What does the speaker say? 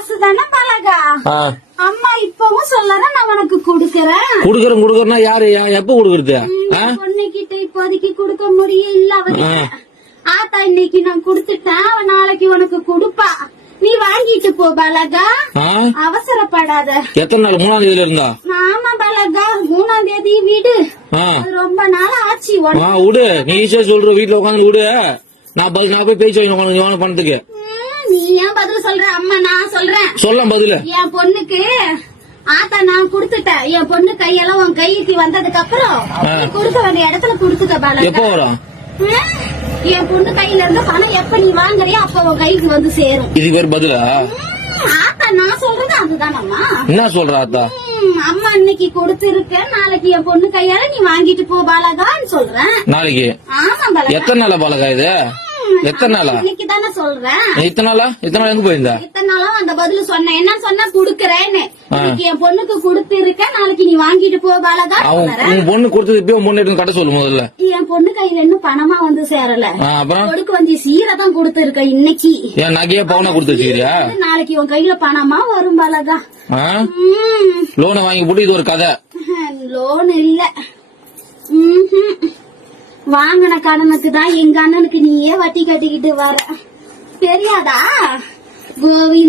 காசு தானே பழகா. அம்மா இப்பவும் சொல்லறேன், நான் உனக்கு குடுக்கறேன். குடுக்கறேன்னா யாரு எப்ப குடுக்கறது? பொண்ணுகிட்ட இப்போதைக்கு குடுக்க முடியல. அவரு ஆத்தா இன்னைக்கு நான் குடுத்துட்டேன், நாளைக்கு உனக்கு குடுப்பா. நீ வாங்கிட்டு போ பாலகா, அவசரப்படாத. எத்தனை நாள்? 3ஆம் தேதியில இருந்தா? ஆமா பாலகா, 3ஆம் தேதி வீடு. ரொம்ப நாள் ஆச்சு. விடு, நீ ஈஸியா சொல்ற. வீட்டுல உட்காந்து விடு, நான் போய் பேச்சு வாங்கி பணத்துக்கு. நீ ஏன் பதில் சொல்ற? அம்மா நான் சொல்றேன். சொல்ல பதில. என் பொண்ணுக்கு ஆத்தா நான் குடுத்துட்டேன். என் பொண்ணு கையெல்லாம் உன் கைக்கு வந்ததுக்கு அப்புறம் கொடுக்க வேண்டிய இடத்துல குடுத்துட்ட பாலகா. எப்ப வரும்? என் பொண்ணு கையில இருந்து பணம் எப்ப நீ வாங்குறியோ அப்ப உன் கைக்கு வந்து சேரும். இதுக்கு பேர் பதிலா? ஆத்தா நான் சொல்றது அதுதானம்மா. என்ன சொல்ற ஆத்தா? அம்மா இன்னைக்கு கொடுத்திருக்க, நாளைக்கு என் பொண்ணு கையால நீ வாங்கிட்டு போ பாலகான்னு சொல்றேன். நாளைக்கு? ஆமா பாலகா. எத்தனை நாளா பாலகா இது? எத்தனை நாளா? இன்னைக்கு தானே சொல்றேன். இத்தனை நாளா? இத்தனை நாள் எங்க போயிருந்தா? இத்தனை நாளும் அந்த பதில் சொன்ன. என்ன சொன்ன? குடுக்கறேன்னு. இன்னைக்கு என் பொண்ணுக்கு கொடுத்திருக்க, நாளைக்கு நீ வாங்கிட்டு போ பாலகா. உன் பொண்ணு கொடுத்தது இப்ப பொண்ணு எடுத்து கட்ட சொல்லு முதல்ல. என் பொண்ணு கையில இன்னும் பணமா வந்து சேரல. அப்புறம் கொடுக்க வந்து சீரதான் கொடுத்திருக்க இன்னைக்கு. என் நகையா பவுனா கொடுத்து வச்சுக்கிறியா? நாளைக்கு உன் கையில பணமா வரும் பாலகா. லோனை வாங்கி போட்டு இது ஒரு கதை. லோன் இல்ல, வாங்கின கடனுக்கு தான் எங்க அண்ணனுக்கு நீயே வட்டி கட்டிக்கிட்டு வர. தெரியாதா கோவிந்த்?